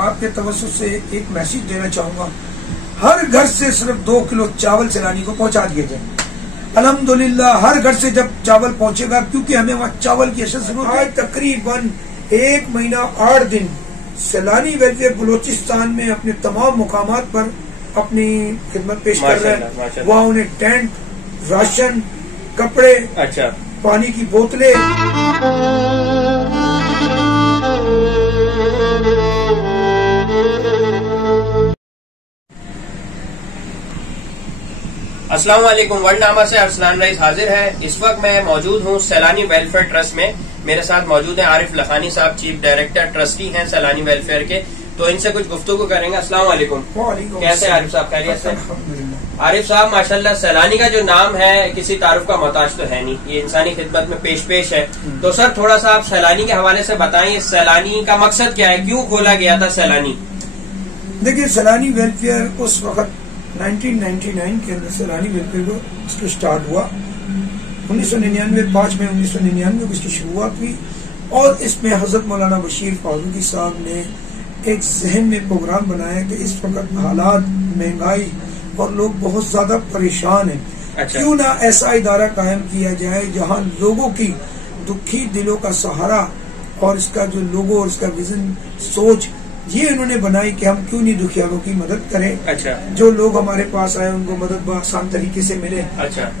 आपके तवज्जुह से एक मैसेज देना चाहूंगा। हर घर से सिर्फ 2 किलो चावल सैलानी को पहुंचा दिए जाए। अल्हम्दुलिल्लाह हर घर से जब चावल पहुंचेगा, क्योंकि हमें वहाँ चावल की अशद जरूरत है। आज तकरीबन 1 महीना 8 दिन सैलानी वेलफेयर बलूचिस्तान में अपने तमाम मुकामात पर अपनी खिदमत पेश कर रहे हैं। वहाँ उन्हें टेंट, राशन, कपड़े, पानी की बोतलें, अस्सलाम वालेकुम। वर्ल्डनामा से अरसलान रईस हाजिर है। इस वक्त मैं मौजूद हूँ सैलानी वेलफेयर ट्रस्ट में। मेरे साथ मौजूद हैं आरिफ लखानी साहब, चीफ डायरेक्टर ट्रस्टी हैं सैलानी वेलफेयर के। तो इनसे कुछ गुफ्तगू करेंगे। अस्सलाम वालेकुम। कैसे आरिफ साहब, खैरियत से? आरिफ साहब माशाल्लाह, सैलानी का जो नाम है किसी तारुफ का मोहताज तो है नहीं, ये इंसानी खिदमत में पेश है। तो सर थोड़ा सा आप सैलानी के हवाले से बताएं, सैलानी का मकसद क्या है, क्यों खोला गया था सैलानी? देखिए, सैलानी वेलफेयर उस वक्त 1999 के अंदर सैलानी वेलफेयर को इसको स्टार्ट हुआ। 1999 5 मई 1999 को इसकी शुरुआत हुई और इसमें हजरत मौलाना बशीर फारूकी साहब ने एक जहन में प्रोग्राम बनाया कि इस वक्त हालात, महंगाई और लोग बहुत ज्यादा परेशान हैं। क्यों ना ऐसा इदारा कायम किया जाए जहां लोगों की दुखी दिलों का सहारा और इसका जो लोगो और इसका विजन, सोच ये इन्होंने बनाई कि हम क्यों नहीं दुखियारों की मदद करें। जो लोग हमारे पास आए उनको मदद आसान तरीके से मिले।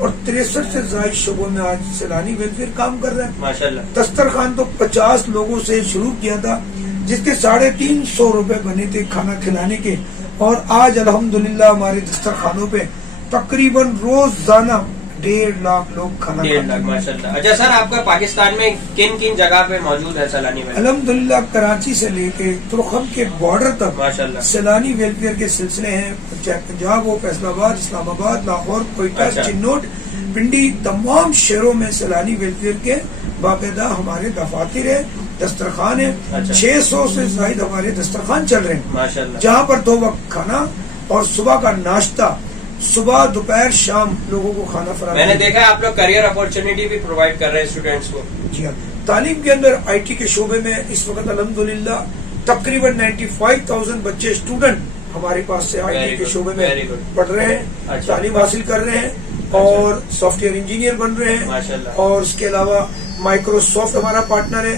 और 63 से ज्यादा शोबों में आज सैलानी वेलफेयर काम कर रहा है माशाल्लाह। दस्तरखान तो 50 लोगों से शुरू किया था, जिसके 350 रुपए बने थे खाना खिलाने के, और आज अल्हम्दुलिल्लाह हमारे दस्तरखानों पे तकरीबन रोजाना 1.5 लाख लोग खाना खाते हैं माशाल्लाह। अच्छा सर, आपका पाकिस्तान में किन किन जगह पे मौजूद है सैलानी वेलफेयर? अल्हम्दुलिल्लाह कराची से लेके तुरखम के बॉर्डर तक माशाल्लाह सैलानी वेलफेयर के सिलसिले हैं। चाहे पंजाब हो, फैसलाबाद, इस्लामाबाद, लाहौर, कोयटा, चिन्नौट, पिंडी, तमाम शहरों में सैलानी वेलफेयर के बाकायदा हमारे दफातर है, दस्तरखान है। 600 से ज्यादा हमारे दस्तरखान चल रहे हैं माशाल्लाह, जहाँ पर 2 वक्त खाना और सुबह का नाश्ता, सुबह दोपहर शाम लोगों को खाना फराहम। मैंने देखा है आप लोग करियर अपॉर्चुनिटी भी प्रोवाइड कर रहे हैं स्टूडेंट्स को। जी हाँ, तालीम के अंदर IT के शोबे में इस वक्त अल्हम्दुलिल्लाह तकरीबन 95,000 बच्चे स्टूडेंट हमारे पास से IT के शोबे में पढ़ रहे हैं, तालीम हासिल कर रहे हैं और सॉफ्टवेयर इंजीनियर बन रहे हैं। और इसके अलावा माइक्रोसॉफ्ट हमारा पार्टनर है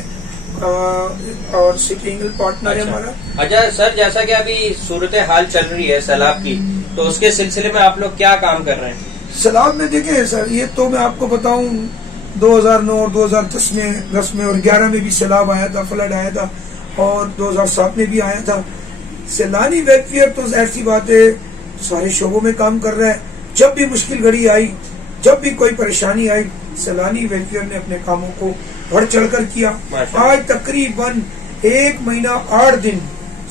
और सिटी पार्टनर है हमारा। अच्छा सर, जैसा कि अभी सूरत हाल चल रही है सैलाब की, तो उसके सिलसिले में आप लोग क्या काम कर रहे हैं? सैलाब में देखिए सर, ये तो मैं आपको बताऊं 2009 और 2010 में और 11 में भी सैलाब आया था, फ्लड आया था, और 2007 में भी आया था। सैलानी वेलफेयर तो ऐसी बात है सारे शोबों में काम कर रहा है। जब भी मुश्किल घड़ी आई, जब भी कोई परेशानी आई, सैलानी वेलफेयर ने अपने कामों को बढ़ चढ़कर किया। आज तकरीबन 1 महीना 8 दिन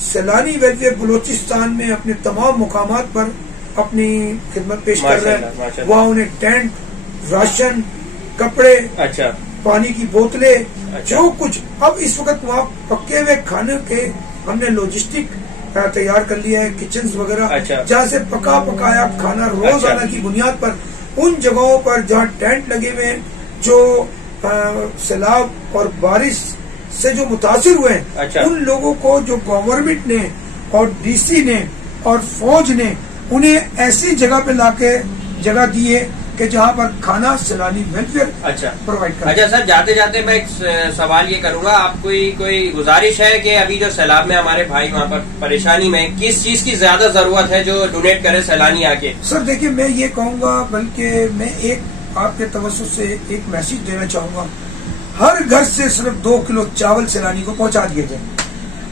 सैलानी वेलफेयर बलूचिस्तान में अपने तमाम मुकामात पर अपनी खिदमत पेश कर रहे हैं। वहाँ उन्हें टेंट, राशन, कपड़े, पानी की बोतलें, जो कुछ अब इस वक्त वहाँ पके हुए खाने के हमने लॉजिस्टिक तैयार कर लिया है, किचन वगैरह, जहाँ से पका पकाया खाना रोजाना की बुनियाद पर उन जगहों पर जहाँ टेंट लगे हुए हैं, जो सैलाब और बारिश से जो मुतासिर हुए हैं, उन लोगों को जो गवर्नमेंट ने और DC ने और फौज ने उन्हें ऐसी जगह पे लाके जगह दी है कि जहाँ पर खाना सैलानी वेलफेयर प्रोवाइड कर। अच्छा सर, जाते जाते मैं एक सवाल ये करूंगा, आप कोई गुजारिश है कि अभी जो सैलाब में हमारे भाई वहाँ पर परेशानी में किस चीज की ज्यादा जरूरत है जो डोनेट करे सैलानी आके? सर देखिए, मैं ये कहूँगा, बल्कि मैं एक आपके तवज्जुह से एक मैसेज देना चाहूंगा। हर घर से सिर्फ 2 किलो चावल सैलानी को पहुंचा दिए जाए।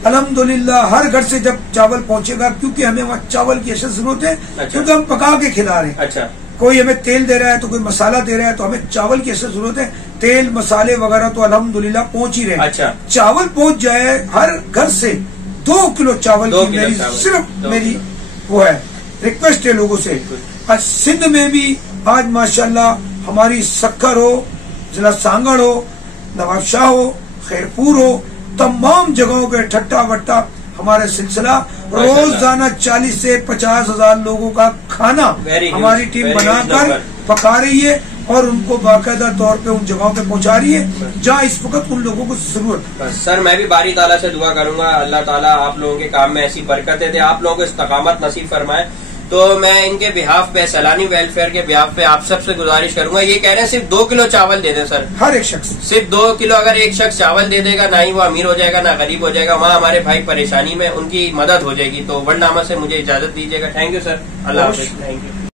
अल्हम्दुलिल्लाह हर घर से जब चावल पहुंचेगा, क्योंकि हमें वहाँ चावल की अशद जरूरत है, क्योंकि हम पका के खिला रहे हैं। कोई हमें तेल दे रहा है तो कोई मसाला दे रहा है, तो हमें चावल की अशद जरूरत है। तेल मसाले वगैरह तो अल्हम्दुलिल्लाह पहुंच ही रहे हैं। चावल पहुंच जाए हर घर से 2 किलो चावल की मेरी वो है रिक्वेस्ट है लोगों से। आज सिंध में भी आज माशाल्लाह हमारी सक्कर हो, जिला सांगड़ हो, नवाबशाह हो, खैरपुर हो, तमाम जगहों पे ठट्टा वट्टा हमारा सिलसिला रोजाना 40 से 50 हजार लोगों का खाना हमारी टीम बनाकर पका रही है। और उनको बाकायदा तौर पे उन जगहों पे पहुंचा रही है जहाँ इस वक्त उन लोगों को जरूरत है। सर मैं भी बारी ताला से दुआ करूंगा, अल्लाह ताला आप लोगों के काम में ऐसी बरकतें दे, आप लोगों को इस्तकामत नसीब फरमाए। तो मैं इनके बिहाफ पे, सैलानी वेलफेयर के बिहाफ पे आप सबसे गुजारिश करूंगा। ये कह रहे हैं सिर्फ 2 किलो चावल दे दें सर, हर एक शख्स सिर्फ 2 किलो। अगर एक शख्स चावल दे देगा, ना ही वो अमीर हो जाएगा ना गरीब हो जाएगा, वहाँ हमारे भाई परेशानी में उनकी मदद हो जाएगी। तो वड़नामा से मुझे इजाजत दीजिएगा। Thank you sir, Allah Hafiz. Thank you.